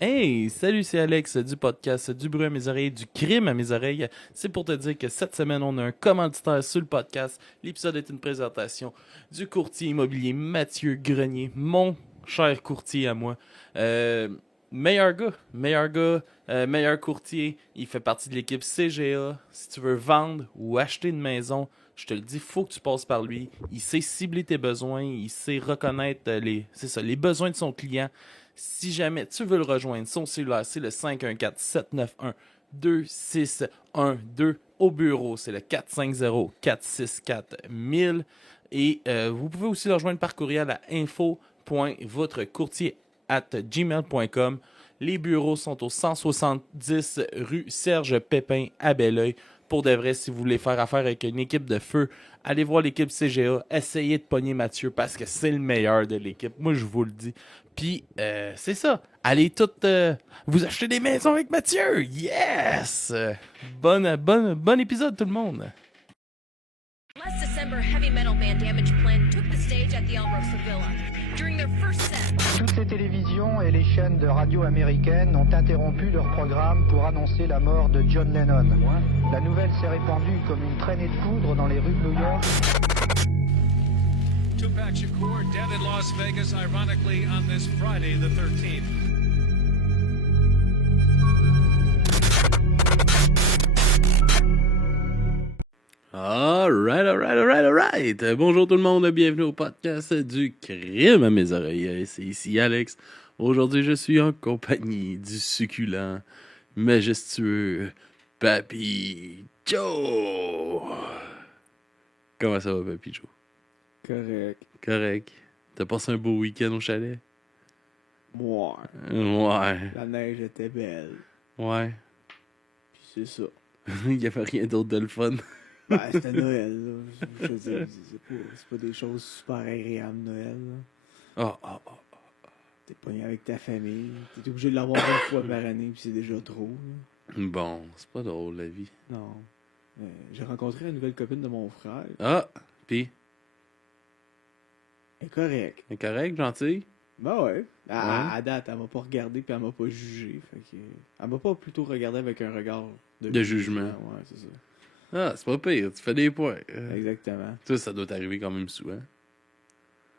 Hey, salut, c'est Alex du podcast Du bruit à mes oreilles, du crime à mes oreilles. C'est pour te dire que cette semaine, on a un commanditaire sur le podcast. L'épisode est une présentation du courtier immobilier Mathieu Grenier, mon cher courtier à moi. Euh, meilleur courtier. Il fait partie de l'équipe CGA. Si tu veux vendre ou acheter une maison, je te le dis, faut que tu passes par lui. Il sait cibler tes besoins, il sait reconnaître les besoins de son client. Si jamais tu veux le rejoindre, son cellulaire, c'est le 514-791-2612. Au bureau, c'est le 450-464-1000. Et vous pouvez aussi le rejoindre par courriel à info.votrecourtier@gmail.com. Les bureaux sont au 170 rue Serge Pépin à Belleuil. Pour de vrai, si vous voulez faire affaire avec une équipe de feu, allez voir l'équipe CGA. Essayez de pogner Mathieu parce que c'est le meilleur de l'équipe. Moi, je vous le dis. Puis, c'est ça. Allez toutes vous acheter des maisons avec Mathieu. Yes! Bon épisode, tout le monde. Last December, heavy metal band Damage Plan took the stage at the Alrosa Villa. During their first set, Toutes les télévisions et les chaînes de radio américaines ont interrompu leur programme pour annoncer la mort de John Lennon. La nouvelle s'est répandue comme une traînée de poudre dans les rues de New York. Tupac Shakur dead in Las Vegas, ironically, on this Friday, the 13th. Alright. Bonjour tout le monde, bienvenue au podcast du crime à mes oreilles. C'est ici Alex. Aujourd'hui, je suis en compagnie du succulent, majestueux Papy Joe. Comment ça va, Papy Joe? Correct. T'as passé un beau week-end au chalet? Ouais, Ouais. la neige était belle. Ouais. Puis c'est ça. Il n'y avait rien d'autre de le fun. Ben, c'était Noël, là. Je veux dire, c'est pas des choses super agréables, Noël, là. Ah. T'es pogné avec ta famille. T'es obligé de l'avoir une fois par année, puis c'est déjà trop, là. Bon, c'est pas drôle la vie. Non. J'ai rencontré la nouvelle copine de mon frère. Ah, pis, Elle est correcte. c'est correct, gentil? Ben ouais. À, Ouais. à date, elle m'a pas regardé, puis elle m'a pas jugé. Fait que... Elle m'a pas plutôt regardé avec un regard De jugement. Ouais, c'est ça. Ah, c'est pas pire, tu fais des points. Exactement. Ça doit t'arriver quand même souvent.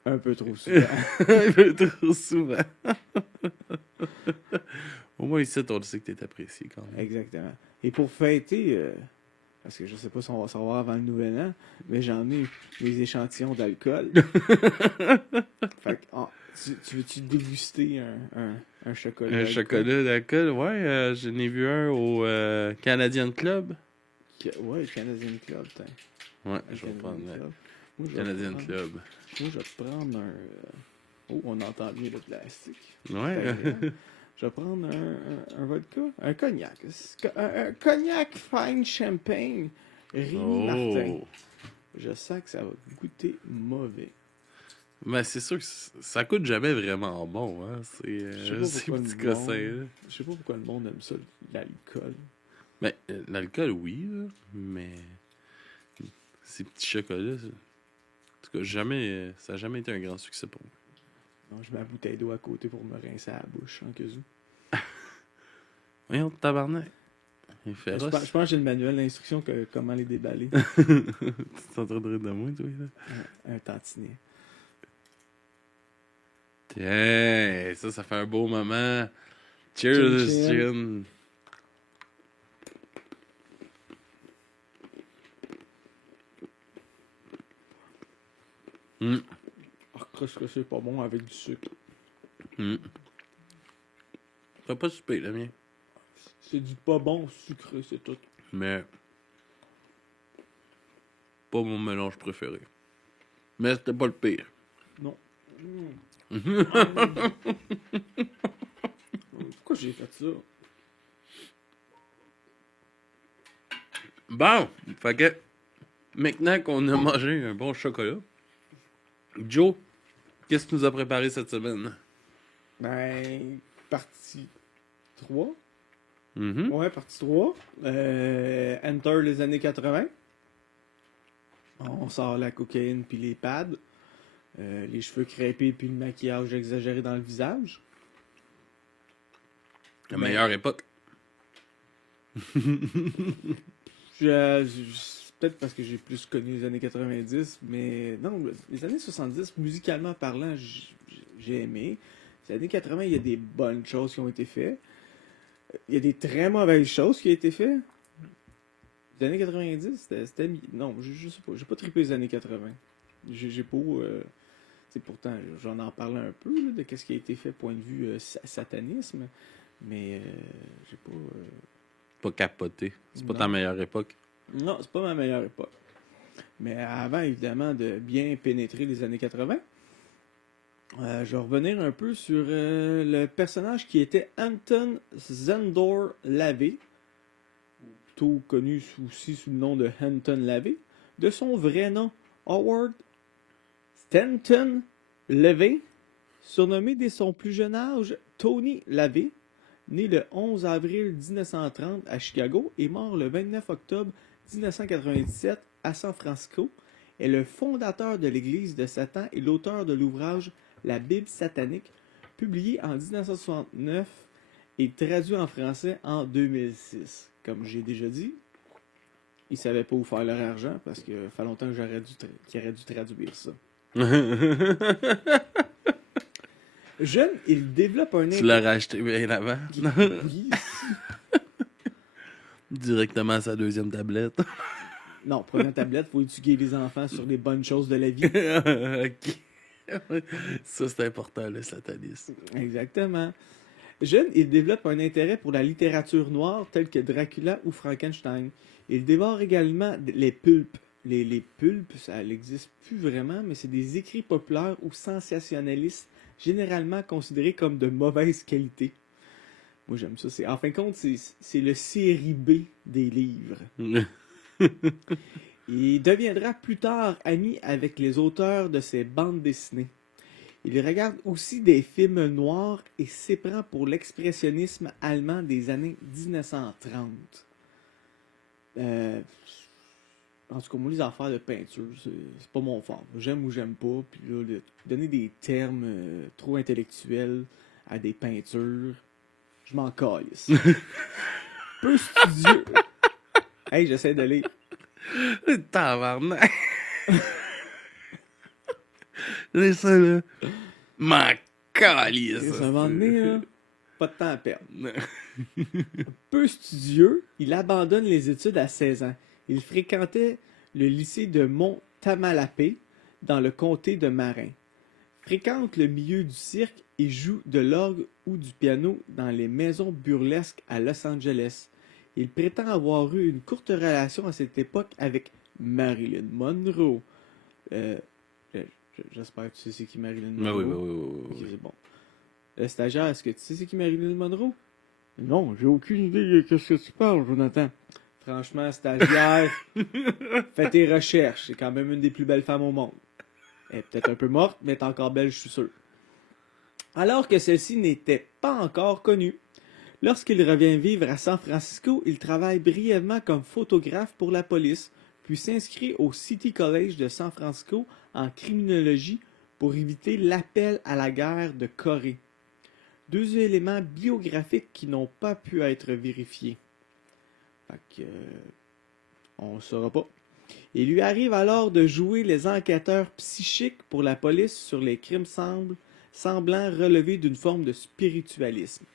Un peu trop souvent. Un peu trop souvent. Au moins ici, on le sait que t'es apprécié quand même. Exactement. Et pour fêter, parce que je sais pas si on va savoir avant le nouvel an, mais j'en ai mes échantillons d'alcool. Fait que, tu veux-tu déguster un chocolat? Un d'alcool? chocolat d'alcool, ouais, j'en ai vu un au Canadian Club. Ouais, Canadian Club, t'as. Ouais, je vais prendre le Club. Moi, je vais Canadian prendre- Club. Moi, je vais te prendre un. Oh, on entend bien le plastique. Ouais. C'est agréable. Je vais prendre un vodka, un cognac. Un cognac fine champagne. Rémi Martin. Oh. Je sens que ça va goûter mauvais. Mais c'est sûr que ça coûte jamais vraiment bon, hein. Je sais pas Ces pourquoi petits le monde- cossins, là. Je sais pas pourquoi le monde aime ça, l'alcool. Mais l'alcool, oui, là, mais ces petits chocolats, en tout cas, ça n'a jamais été un grand succès pour moi. Non, je mets la bouteille d'eau à côté pour me rincer la bouche, en cas où. Voyons, tabarnak. Il est Je féroce. pense que j'ai le manuel d'instruction comment les déballer. Tu t'es en train de rire de moi, toi, là? un tantinet. Tiens, ça fait un beau moment. Cheers, Chin, chin. Chin. Hum, Ah, croche que c'est pas bon avec du sucre. T'as pas super, le mien. C'est du pas bon sucré, c'est tout. Mais pas mon mélange préféré. Mais c'était pas le pire. Non. Pourquoi j'ai fait ça? Bon, fait que maintenant qu'on a mangé un bon chocolat, Joe, qu'est-ce que tu nous as préparé cette semaine? Ben, partie 3. Mhm. Ouais, partie 3. Enter les années 80. On sort la cocaïne puis les pads. Les cheveux crêpés puis le maquillage exagéré dans le visage. La meilleure époque. Peut-être parce que j'ai plus connu les années 90, mais non, les années 70, musicalement parlant, j'ai aimé. Les années 80, il y a des bonnes choses qui ont été faites. Il y a des très mauvaises choses qui ont été faites. Les années 90, c'était... Non, je sais pas. J'ai pas trippé les années 80. J'ai pas... pourtant, j'en en parlais un peu, là, de ce qui a été fait point de vue satanisme. Mais j'ai pas... Pas capoté. C'est pas Non. ta meilleure époque. Non, c'est pas ma meilleure époque. Mais avant, évidemment, de bien pénétrer les années 80, je vais revenir un peu sur le personnage qui était Anton Szandor LaVey, plutôt connu aussi sous le nom de Anton LaVey, de son vrai nom, Howard Stanton LaVey, surnommé dès son plus jeune âge Tony LaVey, né le 11 avril 1930 à Chicago et mort le 29 octobre 1997 à San Francisco, est le fondateur de l'Église de Satan et l'auteur de l'ouvrage La Bible satanique, publié en 1969 et traduit en français en 2006. Comme j'ai déjà dit, ils ne savaient pas où faire leur argent parce que ça fait longtemps que qu'ils auraient dû traduire ça. Jeune, il développe un... Tu l'as racheté bien avant. Oui. Directement à sa deuxième tablette. Non, première tablette, faut éduquer les enfants sur les bonnes choses de la vie. Ok. Ça, c'est important, le satanisme. Exactement. Jeune, il développe un intérêt pour la littérature noire telle que Dracula ou Frankenstein. Il dévore également les pulps. Les pulps, ça n'existe plus vraiment, mais c'est des écrits populaires ou sensationnalistes généralement considérés comme de mauvaise qualité. Moi, j'aime ça. En fin de compte, c'est le série B des livres. Il deviendra plus tard ami avec les auteurs de ces bandes dessinées. Il regarde aussi des films noirs et s'éprend pour l'expressionnisme allemand des années 1930. En tout cas, moi, les affaires de peinture, c'est pas mon fort. J'aime ou j'aime pas. Puis là, donner des termes trop intellectuels à des peintures, je m'en calisse. Peu studieux. Hey, j'essaie de lire. Tabarnak! C'est ça, là. Ma calisse! Ça va donné, là, pas de temps à perdre. Peu studieux, il abandonne les études à 16 ans. Il fréquentait le lycée de Mont-Tamalpais dans le comté de Marin. Fréquente le milieu du cirque et joue de l'orgue ou du piano dans les maisons burlesques à Los Angeles. Il prétend avoir eu une courte relation à cette époque avec Marilyn Monroe. J'espère que tu sais c'est qui Marilyn Monroe. Oui. Ok, c'est bon. Le stagiaire, est-ce que tu sais c'est qui Marilyn Monroe? Non, j'ai aucune idée de ce que tu parles, Jonathan. Franchement, stagiaire, fais tes recherches. C'est quand même une des plus belles femmes au monde. Elle est peut-être un peu morte, mais elle est encore belle, je suis sûr. Alors que celle-ci n'était pas encore connue, lorsqu'il revient vivre à San Francisco, il travaille brièvement comme photographe pour la police, puis s'inscrit au City College de San Francisco en criminologie pour éviter l'appel à la guerre de Corée. Deux éléments biographiques qui n'ont pas pu être vérifiés. Fait que, on ne saura pas. Il lui arrive alors de jouer les enquêteurs psychiques pour la police sur les crimes semblant relever d'une forme de spiritualisme.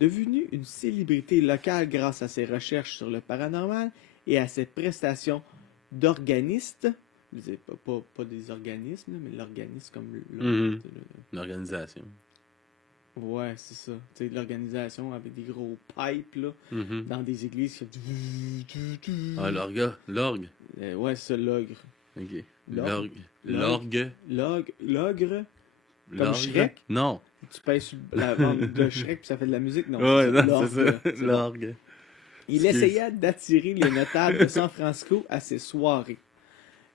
Devenu une célébrité locale grâce à ses recherches sur le paranormal et à ses prestations d'organiste, pas des organismes, mais l'organisme comme L'organisation. Ouais, c'est ça. Tu sais, l'organisation avec des gros pipes là, dans des églises qui... Ah, l'orgue. Ouais, c'est ça, l'ogre. Ok. L'ogre. L'ogre. Comme Shrek. Non. Tu pèses sur la bande de Shrek puis ça fait de la musique. Non, Ouais, c'est non, c'est ça. c'est L'orgue. Il essaya d'attirer les notables de San Francisco à ses soirées.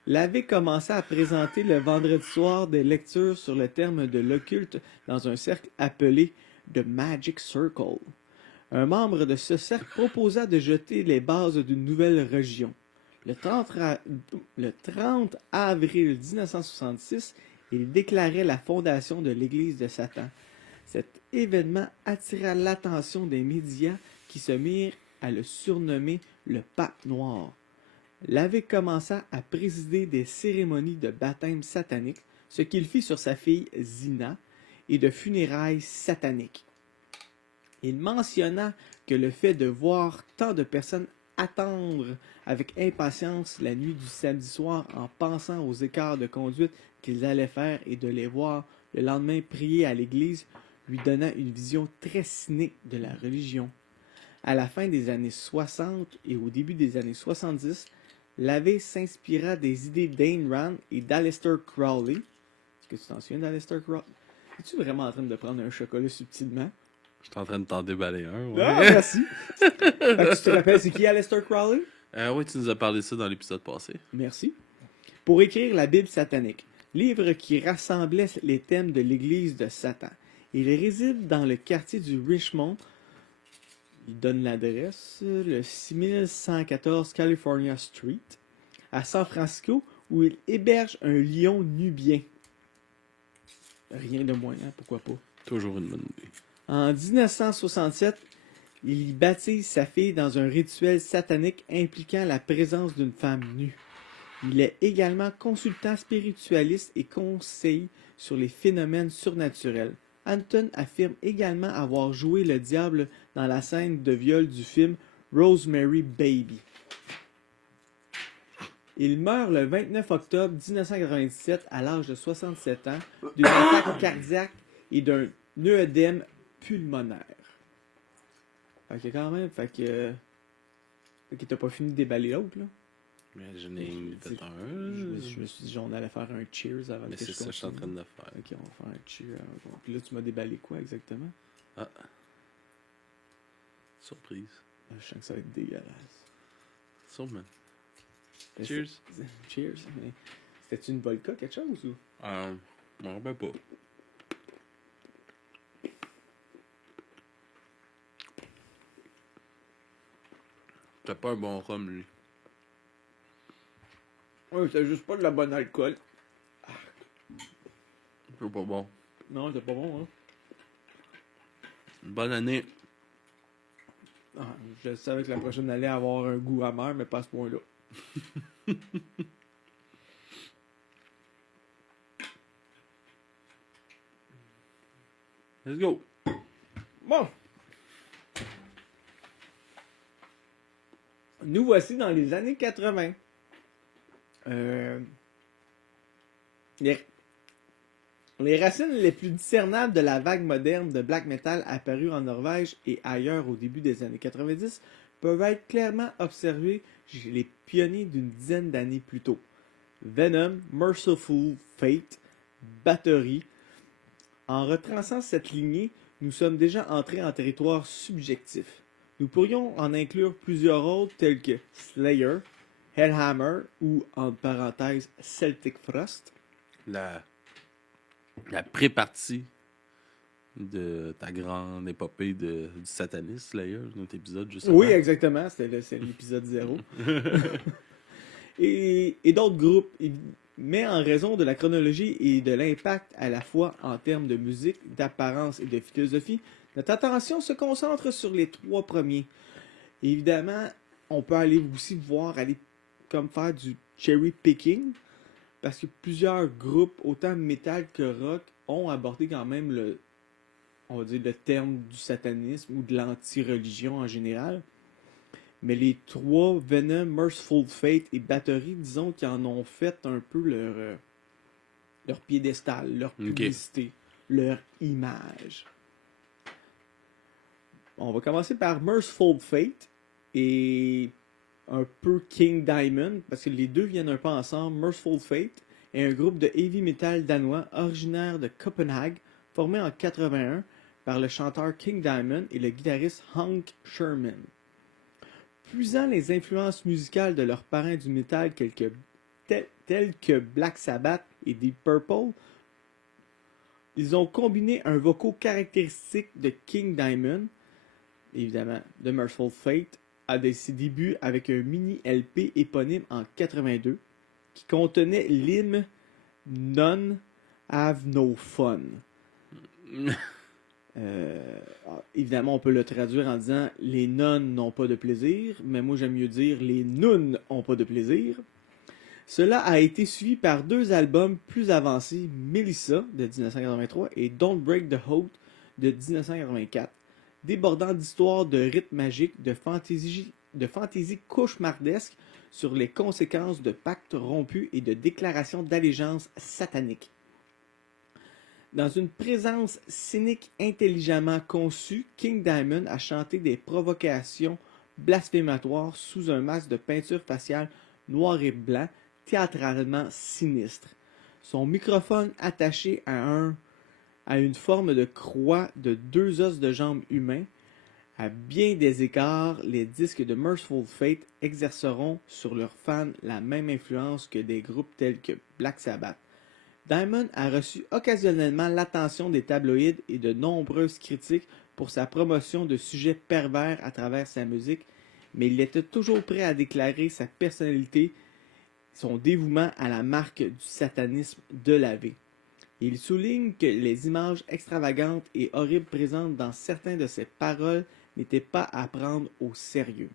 L'avait commencé à présenter le vendredi soir des lectures sur le terme de l'occulte dans un cercle appelé The Magic Circle. Un membre de ce cercle proposa de jeter les bases d'une nouvelle religion. Le 30 avril 1966, il déclarait la fondation de l'Église de Satan. Cette événement attira l'attention des médias qui se mirent à le surnommer le Pape Noir. Lavey commença à présider des cérémonies de baptême satanique, ce qu'il fit sur sa fille Zina, et de funérailles sataniques. Il mentionna que le fait de voir tant de personnes attendre avec impatience la nuit du samedi soir en pensant aux écarts de conduite qu'ils allaient faire et de les voir le lendemain prier à l'église lui donna une vision très cynique de la religion. À la fin des années 60 et au début des années 70, Lavey s'inspira des idées d'Ayn Rand et d'Aleister Crowley. Est-ce que tu t'en souviens d'Aleister Crowley? Es-tu vraiment en train de prendre un chocolat subtilement? Je suis en train de t'en déballer un. Ouais. Ah, merci! Fait que tu te rappelles, c'est qui Aleister Crowley? Oui, tu nous as parlé de ça dans l'épisode passé. Merci. Pour écrire la Bible satanique, livre qui rassemblait les thèmes de l'Église de Satan. Il réside dans le quartier du Richmond. Il donne l'adresse, le 6114 California Street, à San Francisco, où il héberge un lion nubien. Rien de moins, hein, pourquoi pas. Toujours une bonne idée. En 1967, il y baptise sa fille dans un rituel satanique impliquant la présence d'une femme nue. Il est également consultant spiritualiste et conseille sur les phénomènes surnaturels. Anton affirme également avoir joué le diable dans la scène de viol du film Rosemary Baby. Il meurt le 29 octobre 1997 à l'âge de 67 ans d'une attaque cardiaque et d'un œdème pulmonaire. Fait que quand même, fait que t'as pas fini de déballer l'autre, là. Mais je n'ai fait un. Je me suis dit, on allait faire un cheers avant Mais que c'est ça que je suis en train de faire. Ok, on va faire un cheers. Puis là, tu m'as déballé quoi exactement? Ah. Surprise. Je sens que ça va être dégueulasse. Sûrement. Mais Cheers. Cheers. Mais c'était-tu une vodka, quelque chose ou? Je m'en rappelle pas. T'as pas un bon rhum, lui. Ouais, c'est juste pas de la bonne alcool. C'est pas bon. Non, c'est pas bon, hein? Une bonne année. Ah, je savais que la prochaine allait avoir un goût amer, mais pas à ce point-là. Let's go. Bon. Nous voici dans les années 80. Les racines les plus discernables de la vague moderne de black metal apparue en Norvège et ailleurs au début des années 90 peuvent être clairement observées chez les pionniers d'une dizaine d'années plus tôt. Venom, Merciful Fate, Battery. En retraçant cette lignée, nous sommes déjà entrés en territoire subjectif. Nous pourrions en inclure plusieurs autres tels que Slayer, Hellhammer ou, entre parenthèses, Celtic Frost. La pré-partie de ta grande épopée du sataniste, d'ailleurs, notre épisode, justement. Oui, exactement. C'est l'épisode 0. et d'autres groupes. Mais en raison de la chronologie et de l'impact à la fois en termes de musique, d'apparence et de philosophie, notre attention se concentre sur les trois premiers. Évidemment, on peut aller aussi aller comme faire du cherry picking, parce que plusieurs groupes, autant metal que rock, ont abordé quand même le terme du satanisme ou de l'anti-religion en général. Mais les trois, Venom, Merciful Fate et Battery, disons qu'ils en ont fait un peu leur piédestal, leur publicité, leur image. On va commencer par Merciful Fate et un peu King Diamond, parce que les deux viennent un peu ensemble. Merciful Fate est un groupe de heavy metal danois originaire de Copenhague, formé en 81 par le chanteur King Diamond et le guitariste Hank Sherman. Puisant les influences musicales de leurs parrains du métal tels que Black Sabbath et Deep Purple, ils ont combiné un vocal caractéristique de King Diamond, évidemment de Merciful Fate, à ses débuts avec un mini LP éponyme en 82 qui contenait l'hymne None Have No Fun. Évidemment, on peut le traduire en disant « les nonnes n'ont pas de plaisir », mais moi j'aime mieux dire « les nounes n'ont pas de plaisir ». Cela a été suivi par 2 albums plus avancés, Melissa de 1983 et Don't Break the Heart de 1984, débordant d'histoires de rythme magique, de fantaisie cauchemardesque sur les conséquences de pactes rompus et de déclarations d'allégeance satanique. Dans une présence cynique intelligemment conçue, King Diamond a chanté des provocations blasphématoires sous un masque de peinture faciale noir et blanc, théâtralement sinistre. Son microphone attaché à une forme de croix de 2 os de jambes humains. À bien des égards, les disques de Merciful Fate exerceront sur leurs fans la même influence que des groupes tels que Black Sabbath. Diamond a reçu occasionnellement l'attention des tabloïds et de nombreuses critiques pour sa promotion de sujets pervers à travers sa musique, mais il était toujours prêt à déclarer sa personnalité, son dévouement à la marque du satanisme de la V. Il souligne que les images extravagantes et horribles présentes dans certaines de ses paroles n'étaient pas à prendre au sérieux.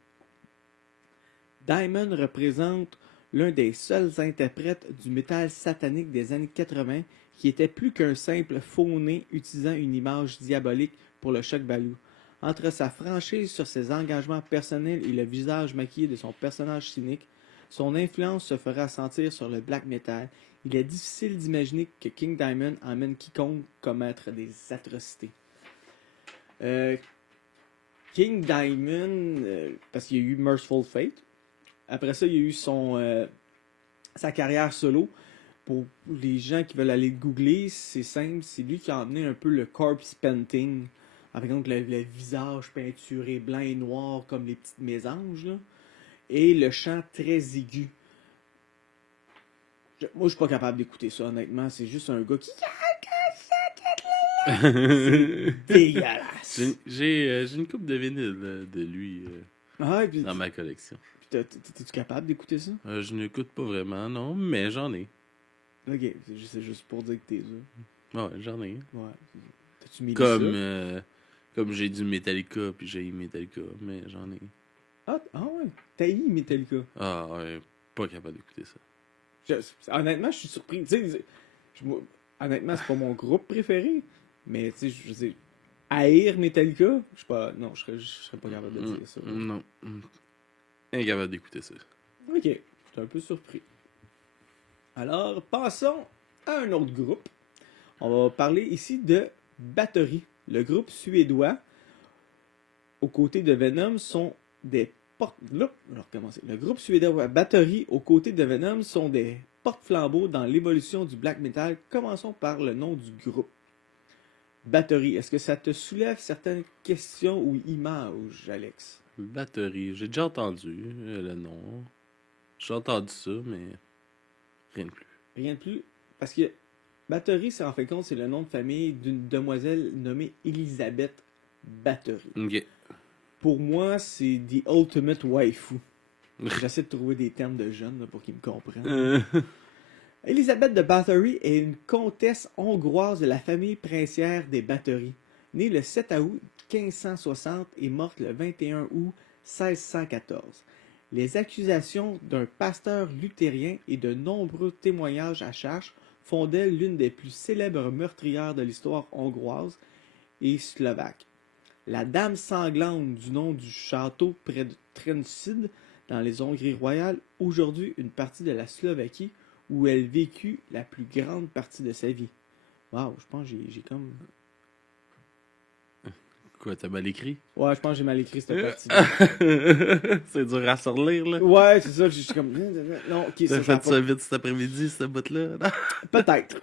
Diamond représente l'un des seuls interprètes du métal satanique des années 80 qui était plus qu'un simple faux-né utilisant une image diabolique pour le shock value. Entre sa franchise sur ses engagements personnels et le visage maquillé de son personnage cynique, son influence se fera sentir sur le black metal. Il est difficile d'imaginer que King Diamond emmène quiconque commettre des atrocités. King Diamond, parce qu'il y a eu Merciful Fate. Après ça, il y a eu sa carrière solo. Pour les gens qui veulent aller le googler, c'est simple. C'est lui qui a emmené un peu le corpse painting. Avec donc le visage peinturé blanc et noir comme les petites mésanges. Là. Et le chant très aigu. Moi, je suis pas capable d'écouter ça, honnêtement. C'est juste un gars qui... C'est dégueulasse. J'ai une coupe de vinyle de lui dans ma collection. T'es-tu capable d'écouter ça? Je n'écoute pas vraiment, non, mais j'en ai. Ok, c'est juste pour dire que t'es ça. Ouais, j'en ai. Ouais. T'as-tu mis ça? Comme j'ai du Metallica, puis j'ai eu Metallica, mais j'en ai. Ah ouais, t'as eu Metallica. Ah ouais, pas capable d'écouter ça. Honnêtement, je suis surpris. Honnêtement, c'est pas mon groupe préféré, mais tu sais, je veux dire, haïr Metallica, je suis pas. Non, je serais pas capable de dire ça. Non. Incapable d'écouter ça. Ok, j'étais un peu surpris. Alors, passons à un autre groupe. On va parler ici de Bathory. Le groupe suédois, aux côtés de Venom, sont des Le groupe suédois Bathory, aux côtés de Venom, sont des porte-flambeaux dans l'évolution du black metal. Commençons par le nom du groupe. Bathory, est-ce que ça te soulève certaines questions ou images, Alex? Bathory, j'ai déjà entendu le nom. J'ai entendu ça, mais rien de plus. Rien de plus? Parce que Bathory, c'est en fin de compte, c'est le nom de famille d'une demoiselle nommée Elisabeth Bathory. Ok. Pour moi, c'est The Ultimate Waifu. J'essaie de trouver des termes de jeunes là, pour qu'ils me comprennent. Elisabeth de Bathory est une comtesse hongroise de la famille princière des Bathory, née le 7 août 1560 et morte le 21 août 1614. Les accusations d'un pasteur luthérien et de nombreux témoignages à charge font d'elle l'une des plus célèbres meurtrières de l'histoire hongroise et slovaque. La Dame sanglante du nom du château près de Trenčín, dans les Hongries royales, aujourd'hui une partie de la Slovaquie, où elle vécut la plus grande partie de sa vie. Waouh, je pense que j'ai comme... Quoi, t'as mal écrit? Ouais, je pense que j'ai mal écrit cette partie. C'est dur à se relire, là. Ouais, c'est ça, je suis comme... Non, ok, T'as fait ça vite cet après-midi, cette bout-là? Peut-être.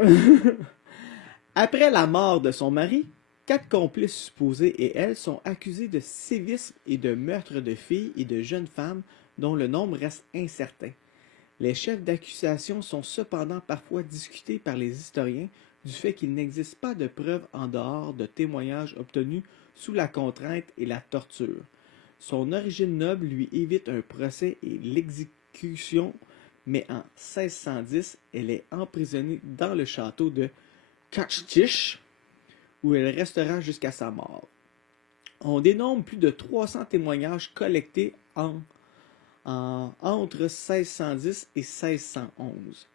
Après la mort de son mari, 4 complices supposés et elle sont accusés de sévices et de meurtre de filles et de jeunes femmes dont le nombre reste incertain. Les chefs d'accusation sont cependant parfois discutés par les historiens du fait qu'il n'existe pas de preuves en dehors de témoignages obtenus sous la contrainte et la torture. Son origine noble lui évite un procès et l'exécution, mais en 1610, elle est emprisonnée dans le château de Kachtisch, où elle restera jusqu'à sa mort. On dénombre plus de 300 témoignages collectés entre 1610 et 1611.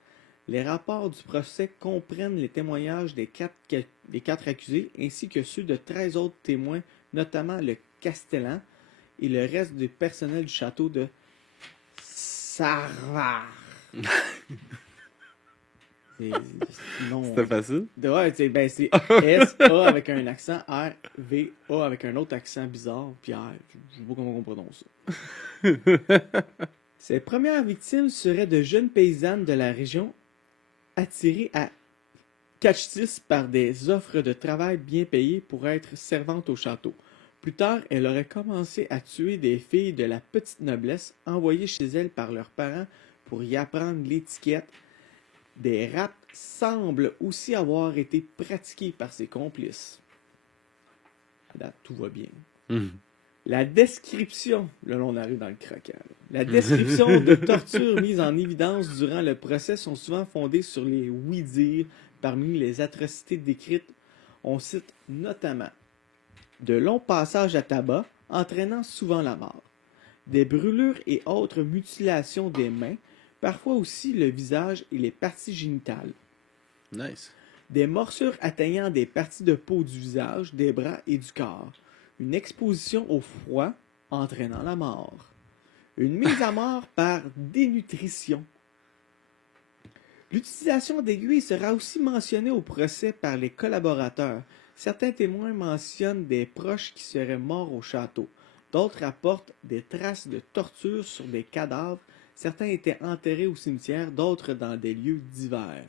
Les rapports du procès comprennent les témoignages des quatre accusés ainsi que ceux de 13 autres témoins, notamment le castellan et le reste du personnel du château de Sarvar. C'était facile? Ouais, c'est S-A avec un accent, R-V-A avec un autre accent bizarre, puis R, je sais pas comment on prononce ça. Ses premières victimes seraient de jeunes paysannes de la région attirées à Cachtis par des offres de travail bien payées pour être servantes au château. Plus tard, elle aurait commencé à tuer des filles de la petite noblesse envoyées chez elle par leurs parents pour y apprendre l'étiquette. Des rapts semblent aussi avoir été pratiqués par ses complices. Là, tout va bien. La description, là on arrive dans le croquant. La description de tortures mises en évidence durant le procès sont souvent fondées sur les oui-dire. Parmi les atrocités décrites, on cite notamment de longs passages à tabac entraînant souvent la mort, des brûlures et autres mutilations des mains, parfois aussi le visage et les parties génitales. Nice. Des morsures atteignant des parties de peau du visage, des bras et du corps. Une exposition au froid entraînant la mort. Une mise à mort par dénutrition. L'utilisation d'aiguilles sera aussi mentionnée au procès par les collaborateurs. Certains témoins mentionnent des proches qui seraient morts au château. D'autres rapportent des traces de torture sur des cadavres. Certains étaient enterrés au cimetière, d'autres dans des lieux divers.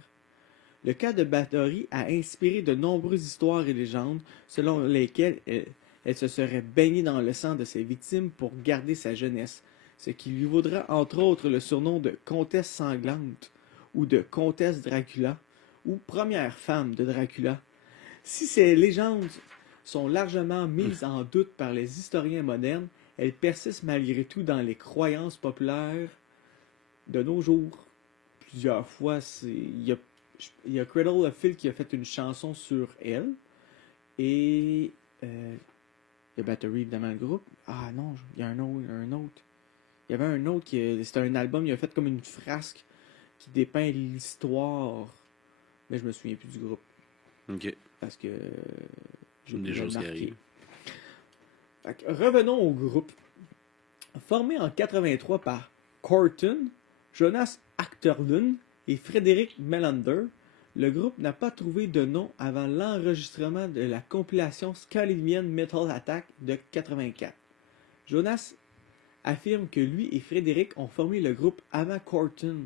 Le cas de Bathory a inspiré de nombreuses histoires et légendes selon lesquelles elle se serait baignée dans le sang de ses victimes pour garder sa jeunesse, ce qui lui vaudra entre autres le surnom de Comtesse sanglante ou de Comtesse Dracula ou première femme de Dracula. Si ces légendes sont largement mises en doute par les historiens modernes, elles persistent malgré tout dans les croyances populaires de nos jours. Plusieurs fois, il y a Cradle of Filth qui a fait une chanson sur elle. Et il y a Bathory, évidemment, le groupe. Ah non, il y a un autre. Il y avait un autre c'était un album, il a fait comme une frasque qui dépeint l'histoire. Mais je me souviens plus du groupe. Ok. Parce que j'ai Des déjà choses qui marqué. arrivent. Fait que revenons au groupe. Formé en 83 par Corton, Jonas Achterlund et Frédéric Melander, le groupe n'a pas trouvé de nom avant l'enregistrement de la compilation Scandinavian Metal Attack de 84. Jonas affirme que lui et Frédéric ont formé le groupe avant Corton.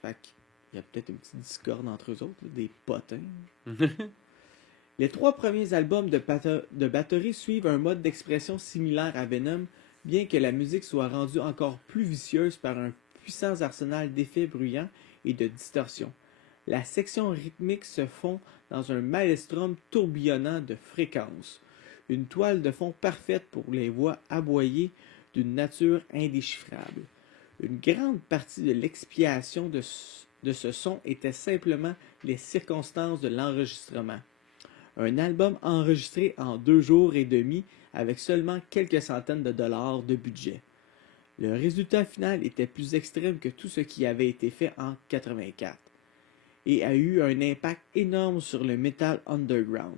Fait qu'il y a peut-être une petite discorde entre eux autres, là, des potins. Les 3 premiers albums de Bathory suivent un mode d'expression similaire à Venom, bien que la musique soit rendue encore plus vicieuse par un puissant arsenal d'effets bruyants et de distorsion. La section rythmique se fond dans un maelstrom tourbillonnant de fréquences, une toile de fond parfaite pour les voix aboyées d'une nature indéchiffrable. Une grande partie de l'expiation de ce son était simplement les circonstances de l'enregistrement. Un album enregistré en 2 jours et demi avec seulement quelques centaines de dollars de budget. Le résultat final était plus extrême que tout ce qui avait été fait en 84 et a eu un impact énorme sur le metal underground.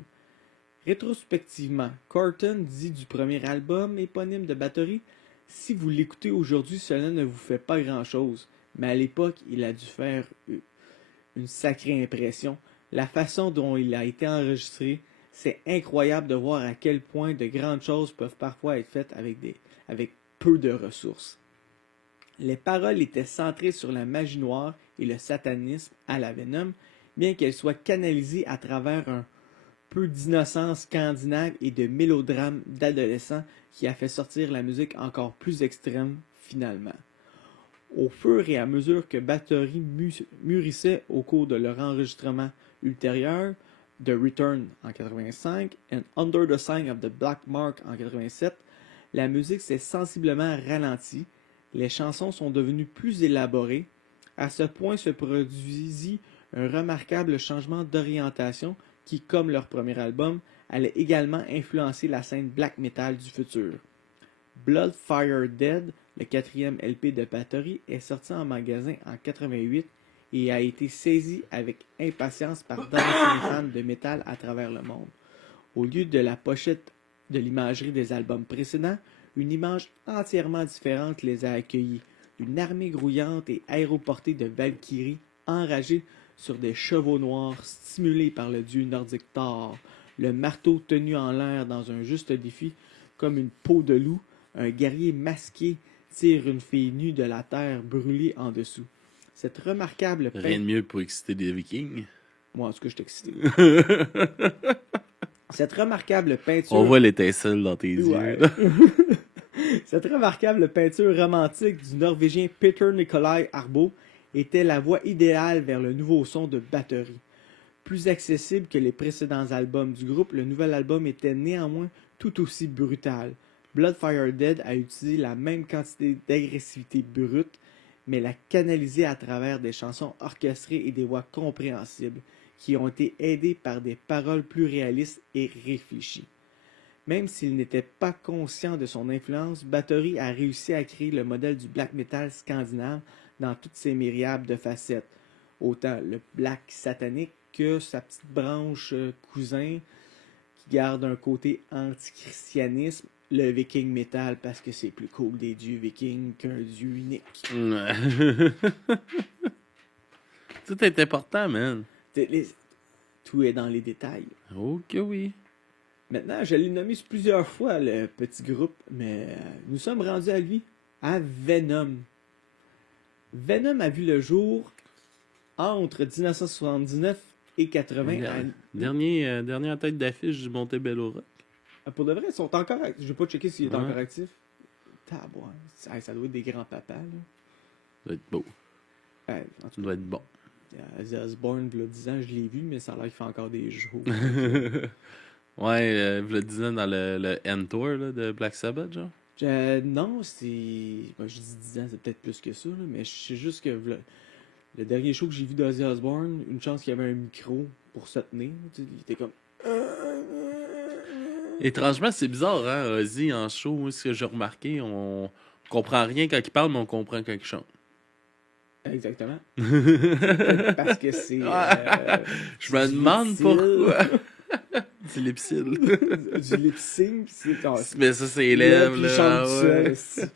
Rétrospectivement, Corton dit du premier album éponyme de Bathory: « Si vous l'écoutez aujourd'hui, cela ne vous fait pas grand-chose, mais à l'époque, il a dû faire une sacrée impression. La façon dont il a été enregistré, c'est incroyable de voir à quel point de grandes choses peuvent parfois être faites avec peu de ressources. » Les paroles étaient centrées sur la magie noire et le satanisme à la Venom, bien qu'elles soient canalisées à travers un peu d'innocence scandinave et de mélodrame d'adolescents qui a fait sortir la musique encore plus extrême finalement. Au fur et à mesure que Bathory mûrissait au cours de leur enregistrement ultérieur, The Return en 85 et Under the Sign of the Black Mark en 87, la musique s'est sensiblement ralentie, les chansons sont devenues plus élaborées. À ce point se produisit un remarquable changement d'orientation qui, comme leur premier album, allait également influencer la scène black metal du futur. Blood Fire Dead, le quatrième LP de Bathory, est sorti en magasin en 88 et a été saisi avec impatience par d'anciens fans de métal à travers le monde. Au lieu de la pochette de l'imagerie des albums précédents, une image entièrement différente les a accueillis. Une armée grouillante et aéroportée de Valkyries enragées sur des chevaux noirs stimulés par le dieu nordique Thor, le marteau tenu en l'air dans un juste défi comme une peau de loup, un guerrier masqué tire une fille nue de la terre brûlée en dessous. Cette remarquable Rien de mieux pour exciter des Vikings. Moi, en tout cas, je suis excité. Cette remarquable peinture... On voit l'étincelle dans tes Ouais. yeux. Cette remarquable peinture romantique du Norvégien Peter Nikolai Arbo était la voie idéale vers le nouveau son de Bathory. Plus accessible que les précédents albums du groupe, le nouvel album était néanmoins tout aussi brutal. Blood Fire Dead a utilisé la même quantité d'agressivité brute, mais l'a canalisée à travers des chansons orchestrées et des voix compréhensibles, qui ont été aidées par des paroles plus réalistes et réfléchies. Même s'il n'était pas conscient de son influence, Bathory a réussi à créer le modèle du black metal scandinave dans toutes ses myriades de facettes. Autant le black satanique que sa petite branche cousin qui garde un côté antichristianisme, le viking metal parce que c'est plus cool des dieux vikings qu'un dieu unique. Tout est important, man. Tout est dans les détails. Oh que oui. Maintenant, je l'ai nommé plusieurs fois, le petit groupe, mais nous sommes rendus à lui, à Venom. Venom a vu le jour entre 1979 et 80. Dernière tête d'affiche du Montebello Rock. Pour de vrai, ils sont encore actifs. Je vais pas checker s'il est Ouais. encore actif. Tabouin. Ça doit être des grands-papas, là. Ça doit être beau. En tout Ça cas, doit être bon. Ozzy Osbourne, il y a 10 ans, je l'ai vu, mais ça a l'air qu'il fait encore des shows. Ouais, vous le disiez dans le End Tour là, de Black Sabbath, genre. Non, c'est... Moi, je dis 10 ans, c'est peut-être plus que ça, là, mais je sais juste que le dernier show que j'ai vu d'Ozzy Osbourne, une chance qu'il y avait un micro pour se tenir. Tu sais, il était comme... Étrangement, c'est bizarre, hein, Ozzy en show, moi, ce que j'ai remarqué, on comprend rien quand il parle, mais on comprend quand il chante. Exactement. Parce que c'est... Je me demande pourquoi. Du lipsil. Du lip-sync, Mais ça, c'est les lèvres, puis il là. chante Ah tout ouais. seul,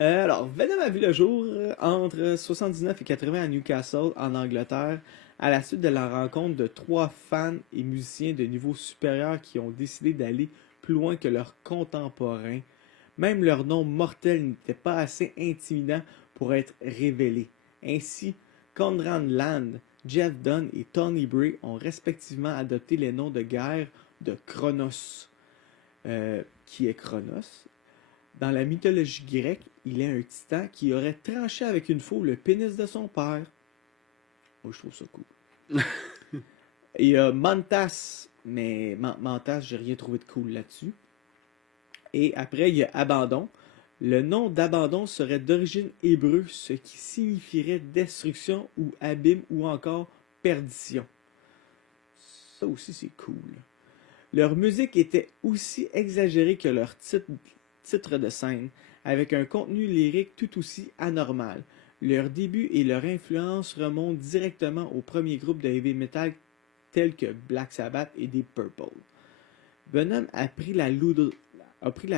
alors, Venom a vu le jour entre 79 et 80 à Newcastle, en Angleterre, à la suite de la rencontre de 3 fans et musiciens de niveau supérieur qui ont décidé d'aller plus loin que leurs contemporains. Même leur nom mortel n'était pas assez intimidant pour être révélé. Ainsi, Conrad Land, Jeff Dunn et Tony Bray ont respectivement adopté les noms de guerre de Chronos. Qui est Chronos? Dans la mythologie grecque, il est un titan qui aurait tranché avec une faux le pénis de son père. Moi, je trouve ça cool. Et Mantas, mais Mantas, j'ai rien trouvé de cool là-dessus. Et après, il y a Abandon. Le nom d'Abandon serait d'origine hébreu, ce qui signifierait destruction ou abîme ou encore perdition. Ça aussi, c'est cool. Leur musique était aussi exagérée que leur titre de scène, avec un contenu lyrique tout aussi anormal. Leur début et leur influence remontent directement aux premiers groupes de heavy metal tels que Black Sabbath et Deep Purple. Venom a pris la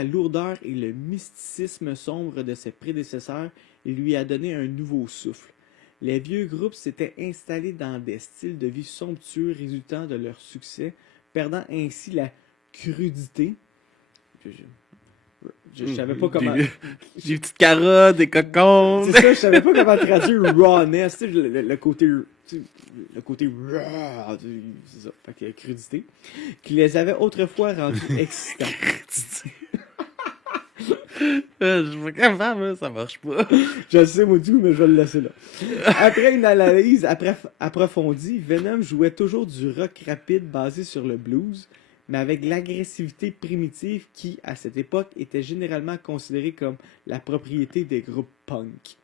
lourdeur et le mysticisme sombre de ses prédécesseurs et lui a donné un nouveau souffle. Les vieux groupes s'étaient installés dans des styles de vie somptueux résultant de leur succès, perdant ainsi la crudité. Je savais pas comment... Des petites carottes, des cocons. C'est ça, je savais pas comment traduire rawness, tu sais, le côté... Le côté raw, c'est ça, fait que crudité, qui les avait autrefois rendus excitants. Je suis pas capable, ça marche pas. Je le sais, moi, du coup, mais je vais le laisser là. Après une analyse approfondie, Venom jouait toujours du rock rapide basé sur le blues, mais avec l'agressivité primitive qui, à cette époque, était généralement considérée comme la propriété des groupes punk.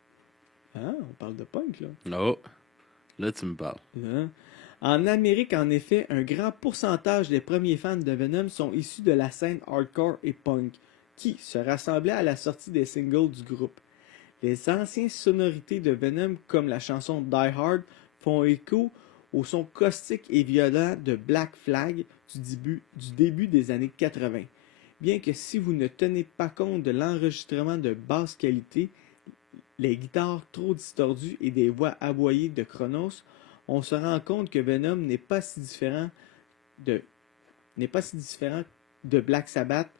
Hein? On parle de punk, là. Oh, là tu me parles. Hein? En Amérique, en effet, un grand pourcentage des premiers fans de Venom sont issus de la scène hardcore et punk, qui se rassemblaient à la sortie des singles du groupe. Les anciennes sonorités de Venom, comme la chanson Die Hard, font écho au son caustique et violent de Black Flag du début des années 80. Bien que si vous ne tenez pas compte de l'enregistrement de basse qualité, les guitares trop distordues et des voix aboyées de Chronos, on se rend compte que Venom n'est pas si différent de Black Sabbath,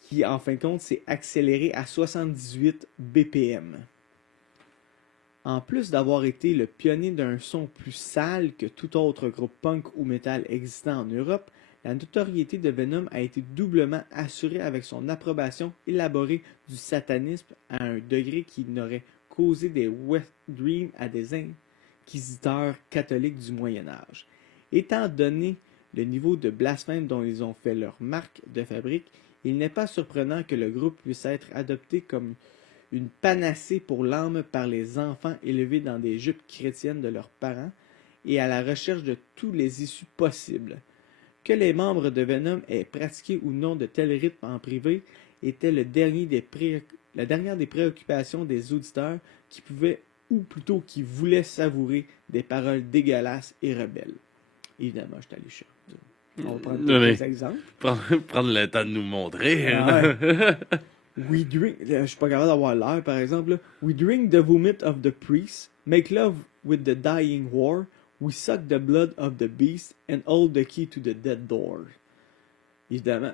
qui en fin de compte s'est accéléré à 78 BPM. En plus d'avoir été le pionnier d'un son plus sale que tout autre groupe punk ou metal existant en Europe, la notoriété de Venom a été doublement assurée avec son approbation élaborée du satanisme à un degré qui n'aurait causé des wet dreams à des inquisiteurs catholiques du Moyen Âge. Étant donné le niveau de blasphème dont ils ont fait leur marque de fabrique, il n'est pas surprenant que le groupe puisse être adopté comme une panacée pour l'âme par les enfants élevés dans des jupes chrétiennes de leurs parents et à la recherche de tous les issues possibles. Que les membres de Venom aient pratiqué ou non de tels rythmes en privé était la dernière des préoccupations des auditeurs qui pouvaient, ou plutôt qui voulaient savourer des paroles dégueulasses et rebelles. Évidemment, je t'allais chercher. On va prendre quelques exemples. Prendre le temps de nous montrer. Ah ouais. We drink, je suis pas capable d'avoir l'air par exemple. Là. We drink the vomit of the priest, make love with the dying whore, we suck the blood of the beast and hold the key to the dead door. Évidemment,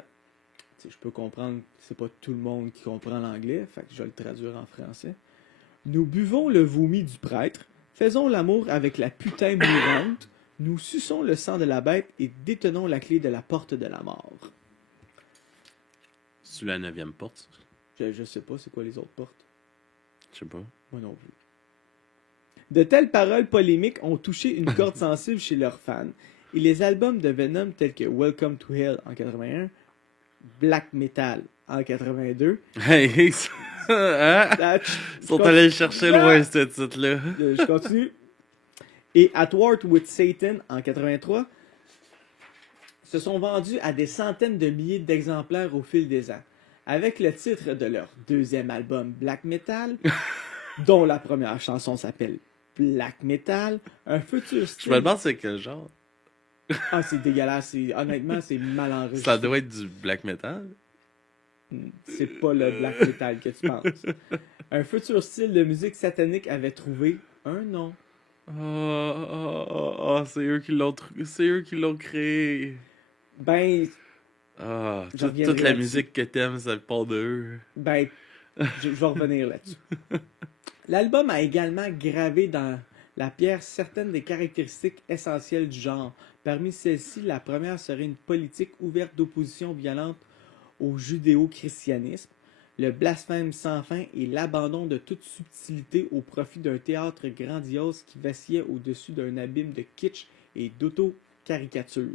je peux comprendre, c'est pas tout le monde qui comprend l'anglais, fait que je vais le traduire en français. Nous buvons le vomi du prêtre, faisons l'amour avec la putain mourante, nous suçons le sang de la bête et détenons la clé de la porte de la mort. C'est la 9e porte. Je sais pas c'est quoi les autres portes. Je sais pas. Moi non plus. De telles paroles polémiques ont touché une corde sensible chez leurs fans, et les albums de Venom tels que Welcome to Hell en 81, Black Metal en 82, Hey, hein? Ils sont allés le chercher loin, ce titre-là. Je continue. Et At War with Satan en 83 se sont vendus à des centaines de milliers d'exemplaires au fil des ans. Avec le titre de leur deuxième album Black Metal, dont la première chanson s'appelle Black Metal, un futur style... Je me demande c'est quel genre. Ah, c'est dégueulasse. Honnêtement, c'est mal enregistré. Ça doit être du black metal. C'est pas le black metal que tu penses. Un futur style de musique satanique avait trouvé un nom. C'est eux qui l'ont créé. Ben, toute la musique que t'aimes, ça part d'eux. Ben, je vais revenir là-dessus. L'album a également gravé dans la pierre certaines des caractéristiques essentielles du genre. Parmi celles-ci, la première serait une politique ouverte d'opposition violente au judéo-christianisme, le blasphème sans fin et l'abandon de toute subtilité au profit d'un théâtre grandiose qui vacillait au-dessus d'un abîme de kitsch et d'auto-caricature.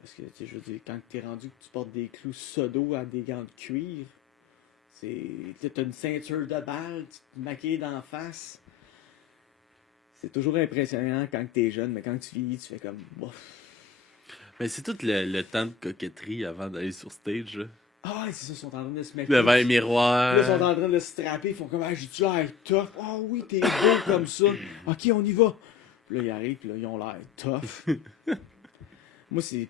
Parce que, tu sais, je veux dire, quand t'es rendu que tu portes des clous sodo à des gants de cuir, t'as une ceinture de balle, tu te maquilles d'en face. C'est toujours impressionnant quand t'es jeune, mais quand tu vieillis, tu fais comme... Bof. Mais c'est tout le temps de coquetterie avant d'aller sur stage. Là. Ah, c'est ça, ils sont en train de se maquiller. Devant un miroir. Là, ils sont en train de se strapper, ils font comme, ah, j'ai-tu l'air tough? Ah oui, t'es beau comme ça. Ok, on y va. Puis là, ils arrivent, puis là, ils ont l'air tough.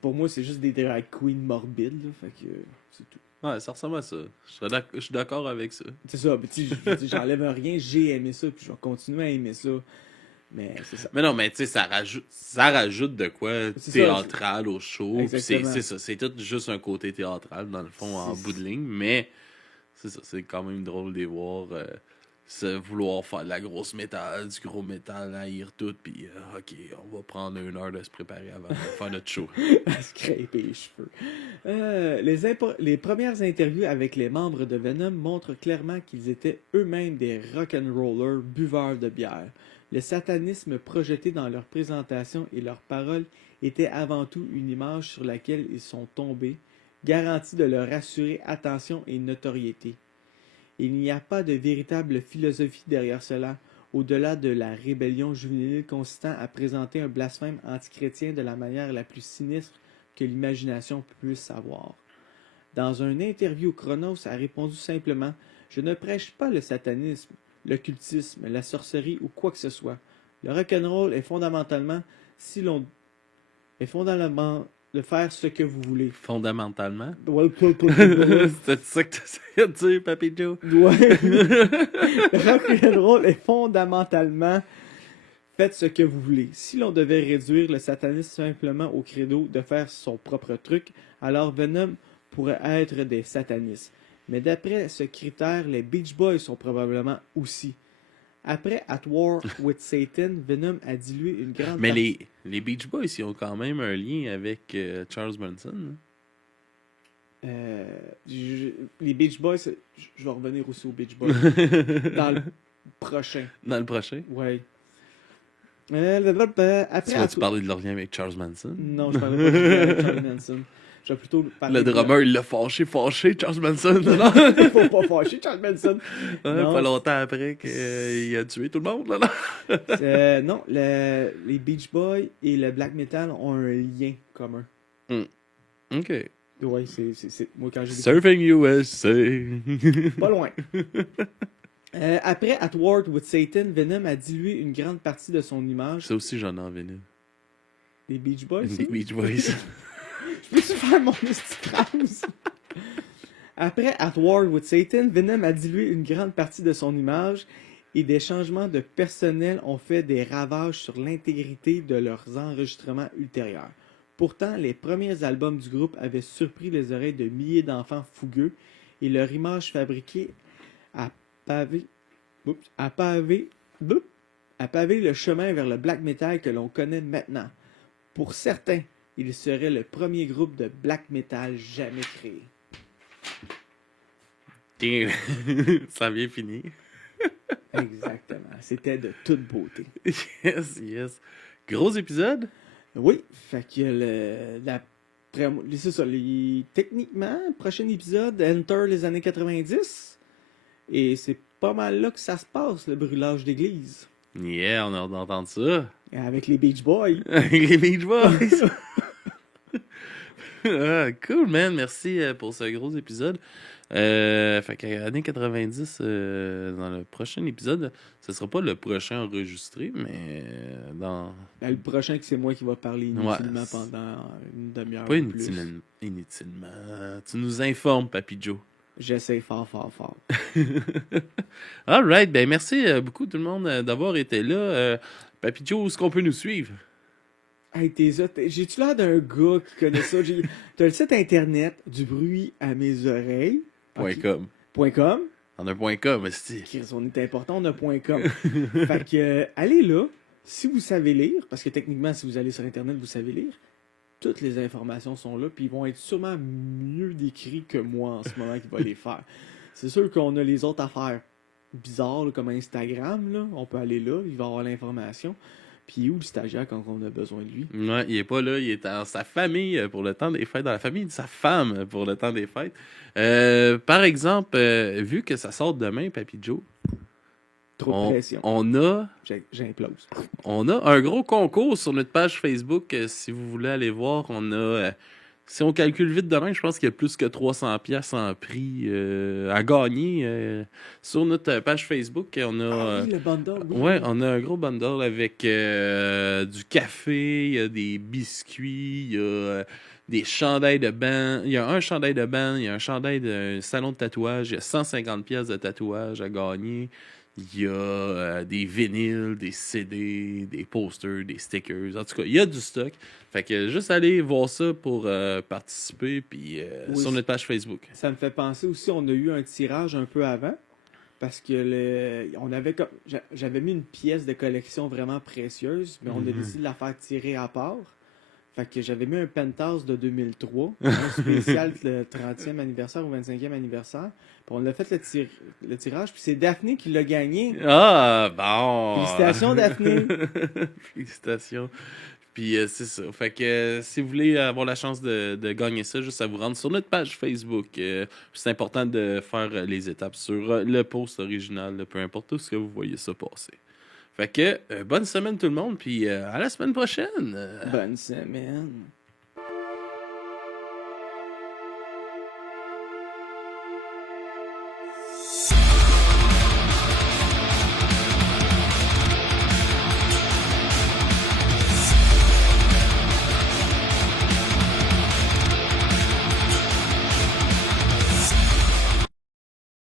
Pour moi, c'est juste des drag queens morbides, là, fait que c'est tout. Ouais, ça ressemble à ça. Je suis d'accord avec ça. C'est ça, mais tu sais, j'enlève rien, j'ai aimé ça, puis je vais continuer à aimer ça. Mais c'est ça. Mais non, mais tu sais, ça rajoute de quoi théâtral au show. C'est ça, c'est tout juste un côté théâtral, dans le fond, en bout de ligne. Mais c'est ça, c'est quand même drôle de les voir vouloir faire de la grosse métal, du gros métal, haïr tout, puis ok, on va prendre 1 heure de se préparer avant de faire notre show. À se crêper les cheveux. Les premières interviews avec les membres de Venom montrent clairement qu'ils étaient eux-mêmes des rock'n'rollers buveurs de bière. Le satanisme projeté dans leur présentation et leurs paroles était avant tout une image sur laquelle ils sont tombés, garantie de leur assurer attention et notoriété. Il n'y a pas de véritable philosophie derrière cela. au-delà de la rébellion juvénile consistant à présenter un blasphème antichrétien de la manière la plus sinistre que l'imagination puisse savoir. Dans une interview, Chronos a répondu simplement « Je ne prêche pas le satanisme, l'occultisme, la sorcellerie ou quoi que ce soit. Le rock'n'roll est fondamentalement de faire ce que vous voulez. » Fondamentalement. Ouais. C'est ça que tu essayais de dire, Papy Joe? Ouais. Le rock'n'roll est fondamentalement faites ce que vous voulez. Si l'on devait réduire le satanisme simplement au credo de faire son propre truc, alors Venom pourrait être des satanistes. Mais d'après ce critère, les Beach Boys sont probablement aussi. Après At War with Satan, Venom a dilué une grande Mais partie... les Beach Boys, ils ont quand même un lien avec Charles Manson. Hein? Les Beach Boys, je vais revenir aussi aux Beach Boys dans le prochain. Dans le prochain? Ouais. Tu Après, vas-tu parler de leur lien avec Charles Manson? Non, je parlais pas de Charles Manson. Je vais plutôt parler Le drummer, il l'a fâché, Charles Manson. Non? Il faut pas fâcher Charles Manson. Ouais, Non. pas longtemps après qu'il a tué tout le monde. Là. Non, les Beach Boys et le black metal ont un lien commun. OK. Ouais, c'est moi quand j'ai dit Surfing USA. pas loin. Après At War with Satan, Venom a dilué une grande partie de son image. Ça aussi, j'en ai en vinyle. Les Beach Boys. Les Beach Boys. Je peux-tu faire mon petite phrase? Après At War with Satan, Venom a dilué une grande partie de son image et des changements de personnel ont fait des ravages sur l'intégrité de leurs enregistrements ultérieurs. Pourtant, les premiers albums du groupe avaient surpris les oreilles de milliers d'enfants fougueux et leur image fabriquée a pavé le chemin vers le black metal que l'on connaît maintenant. Pour certains, il serait le premier groupe de black metal jamais créé. Ça a bien fini. Exactement. C'était de toute beauté. Yes. Gros épisode? Oui, fait que c'est ça, techniquement, prochain épisode, Enter les années 90. Et c'est pas mal là que ça se passe, le brûlage d'église. Yeah, on a hâte d'entendre ça. Avec les Beach Boys. Les Beach Boys. Cool, man. Merci pour ce gros épisode. Fait que années 90, dans le prochain épisode, ce sera pas le prochain enregistré, mais dans... Le prochain, c'est moi qui va parler inutilement Ouais, pendant une demi-heure pas ou plus. inutilement. Tu nous informes, Papy Joe. J'essaie fort. Alright, ben merci beaucoup tout le monde d'avoir été là. Papy Joe, où est-ce qu'on peut nous suivre? Hey, j'ai-tu l'air d'un gars qui connaît ça? T'as le site internet du bruit à mes oreilles. .com. .com. On a un .com, c'est... On est important, on a .com. Fait que, allez là, si vous savez lire, parce que techniquement, si vous allez sur internet, vous savez lire, toutes les informations sont là, puis ils vont être sûrement mieux décrits que moi en ce moment qui va les faire. C'est sûr qu'on a les autres affaires bizarres, là, comme Instagram, là. On peut aller là, il va avoir l'information. Puis où le stagiaire quand on a besoin de lui? Ouais, il est pas là, il est dans sa famille pour le temps des fêtes, dans la famille de sa femme pour le temps des fêtes. Par exemple, vu que ça sort demain, Papy Joe, Trop de pression. J'implose. On a un gros concours sur notre page Facebook. Si vous voulez aller voir, on a... si on calcule vite demain, je pense qu'il y a plus que 300$ en prix à gagner sur notre page Facebook. On a, oui, le bundle. Oui. Ouais, on a un gros bundle avec du café, il y a des biscuits, il y a des chandails de bain. Il y a un chandail de bain, il y a un chandail d'un salon de tatouage, il y a 150$ de tatouage à gagner. Il y a des vinyles, des CD, des posters, des stickers. En tout cas, il y a du stock. Fait que juste aller voir ça pour participer puis sur notre page Facebook. Ça me fait penser aussi, on a eu un tirage un peu avant. Parce que j'avais mis une pièce de collection vraiment précieuse, mais on a décidé de la faire tirer à part. Fait que j'avais mis un Penthouse de 2003, un spécial le 30e anniversaire ou 25e anniversaire. Puis on a fait le tirage, puis c'est Daphné qui l'a gagné. Ah, bon! Félicitations, Daphné! Félicitations. Puis c'est ça. Fait que si vous voulez avoir la chance de gagner ça, juste à vous rendre sur notre page Facebook. C'est important de faire les étapes sur le post original, peu importe où ce que vous voyez ça passer. Fait que bonne semaine tout le monde, puis à la semaine prochaine. Bonne semaine.